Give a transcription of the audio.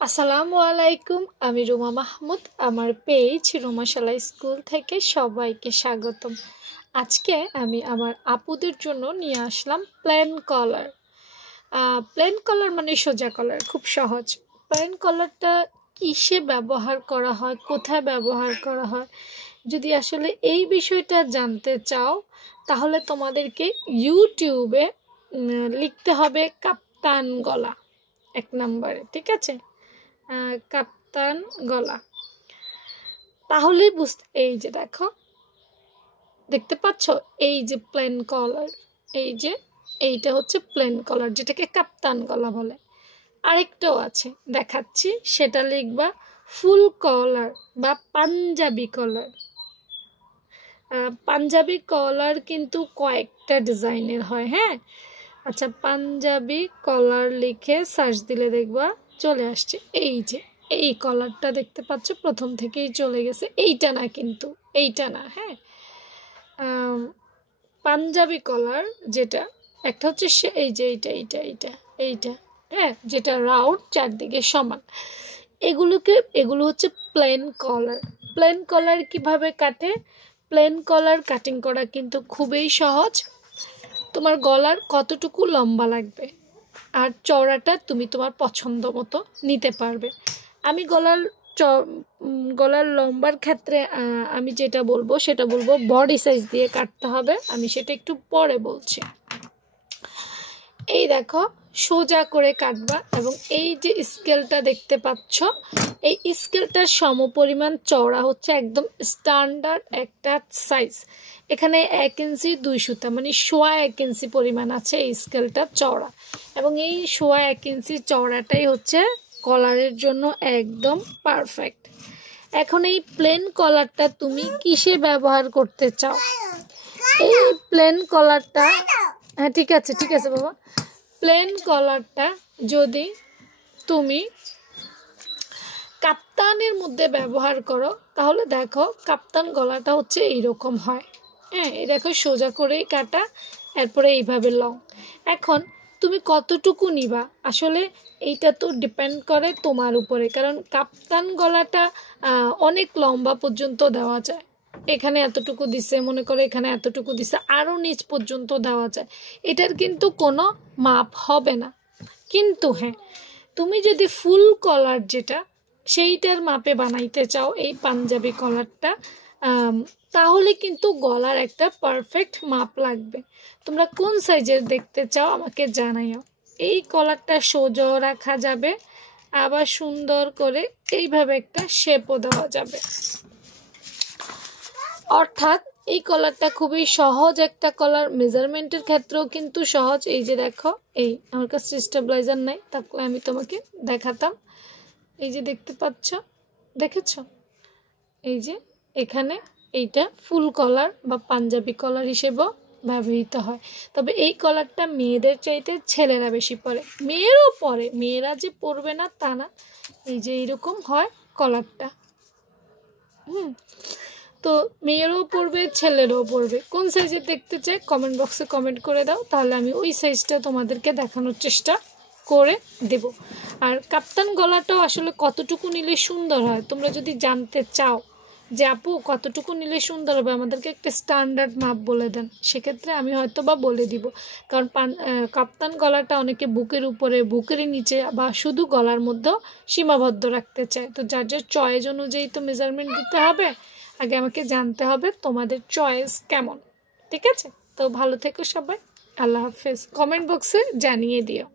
আসসালামু আলাইকুম। আমি রুমা মাহমুদ। আমার পেজ রুমাশালা স্কুল থেকে সবাইকে স্বাগতম। আজকে আমি আমার আপুদের জন্য নিয়ে আসলাম প্লেন কলার। প্লেন কলার মানে সোজা কলার, খুব সহজ। প্লেন কলারটা কিসে ব্যবহার করা হয়, কোথায় ব্যবহার করা হয়, যদি আসলে এই বিষয়টা জানতে চাও তাহলে তোমাদেরকে ইউটিউবে লিখতে হবে কাপ্তান গলা, 1 নম্বরে, ঠিক আছে? কাপ্তান গলা, তাহলেই বুঝতে। এই যে দেখো, দেখতে পাচ্ছ, এই যে প্লেন কলার, এই যে এইটা হচ্ছে প্লেন কলার, যেটাকে কাপ্তান গলা বলে। আরেকটাও আছে, দেখাচ্ছি, সেটা লিখবা ফুল কলার বা পাঞ্জাবি কলার। পাঞ্জাবি কলার কিন্তু কয়েকটা ডিজাইনের হয়, হ্যাঁ। আচ্ছা, পাঞ্জাবি কলার লিখে সার্চ দিলে দেখবা চলে আসছে। এই যে এই কলারটা দেখতে পাচ্ছ, প্রথম থেকেই চলে গেছে। এইটা না, কিন্তু এইটা না, হ্যাঁ। পাঞ্জাবি কলার যেটা, একটা হচ্ছে সে, এই যে এইটা এইটা এইটা এইটা, হ্যাঁ, যেটা রাউন্ড, চারদিকে সমান। এগুলো হচ্ছে প্লেন কলার। প্লেন কলার কিভাবে কাটে? প্লেন কলার কাটিং করা কিন্তু খুবই সহজ। তোমার গলার কতটুকু লম্বা লাগবে আর চওড়াটা তুমি তোমার পছন্দ মতো নিতে পারবে। আমি গলার লম্বার ক্ষেত্রে আমি যেটা বলবো সেটা বলবো বডি সাইজ দিয়ে কাটতে হবে। আমি সেটা একটু পরে বলছি। এই দেখো, সোজা করে কাটবা, এবং এই যে স্কেলটা দেখতে পাচ্ছ, এই স্কেলটার সমপরিমাণ চওড়া হচ্ছে একদম স্ট্যান্ডার্ড একটা সাইজ। এখানে 1 ইঞ্চি 2 সুতা, মানে 1.25 ইঞ্চি পরিমাণ আছে এই স্কেলটার চওড়া, এবং এই 1.25 ইঞ্চি চওড়াটাই হচ্ছে কলারের জন্য একদম পারফেক্ট। এখন এই প্লেন কলারটা তুমি কিসে ব্যবহার করতে চাও? এই প্লেন কলারটা, হ্যাঁ ঠিক আছে ঠিক আছে বাবা, প্লেন কলারটা যদি তুমি কাপ্তানের মধ্যে ব্যবহার করো তাহলে দেখো কাপ্তান গলাটা হচ্ছে এইরকম হয়, হ্যাঁ। এই দেখো, সোজা করেই কাটা, এরপরে এইভাবে লং। এখন তুমি কতটুকু নিবা, আসলে এইটা তো ডিপেন্ড করে তোমার উপরে, কারণ কাপ্তান গলাটা অনেক লম্বা পর্যন্ত দেওয়া যায়। এখানে এতটুকু দিছে, মনে করো এখানে এতটুকু দিছে, আরও নিচ পর্যন্ত দেওয়া যায়। এটার কিন্তু কোনো মাপ হবে না। কিন্তু হ্যাঁ, তুমি যদি ফুল কলার যেটা, সেইটার মাপে বানাইতে চাও এই পাঞ্জাবি কলারটা, তাহলে কিন্তু গলার একটা পারফেক্ট মাপ লাগবে। তোমরা কোন সাইজের দেখতে চাও আমাকে জানাইও। এই কলারটা সোজাও রাখা যাবে, আবার সুন্দর করে এইভাবে একটা শেপও দেওয়া যাবে। অর্থাৎ এই কলারটা খুবই সহজ একটা কলার, মেজারমেন্টের ক্ষেত্রেও কিন্তু সহজ। এই যে দেখো, এই আমার কাছে স্টেবিলাইজার নাই, তাহলে আমি তোমাকে দেখাতাম। এই যে দেখতে পাচ্ছ, দেখেছ? এই যে এখানে এইটা ফুল কলার বা পাঞ্জাবি কলার হিসেবেও ব্যবহৃত হয়। তবে এই কলারটা মেয়েদের চাইতে ছেলেরা বেশি পরে, মেয়েরও পরে, মেয়েরা যে পরবে না তা না। এই যে এইরকম হয় কলারটা, তো মেয়েরও পরবে, ছেলেরও পরবে। কোন সাইজের দেখতে চাই কমেন্ট বক্সে কমেন্ট করে দাও, তাহলে আমি ওই সাইজটা তোমাদেরকে দেখানোর চেষ্টা করে দেব। আর কাপ্তান গলাটাও আসলে কতটুকু নিলে সুন্দর হয়, তোমরা যদি জানতে চাও যে আপু কতটুকু নিলে সুন্দর হবে, আমাদেরকে একটা স্ট্যান্ডার্ড মাপ বলে দেন, সেক্ষেত্রে আমি হয়তো বা বলে দিব। কারণ কাপ্তান গলাটা অনেকে বুকের উপরে, বুকের নিচে বা শুধু গলার মধ্যেও সীমাবদ্ধ রাখতে চায়। তো যার যার চয়েস অনুযায়ী তো মেজারমেন্ট দিতে হবে। আগে আমাকে জানতে হবে তোমাদের চয়েস কেমন, ঠিক আছে? তো ভালো থেকো সবাই, আল্লাহ হাফেজ। কমেন্ট বক্সে জানিয়ে দিও।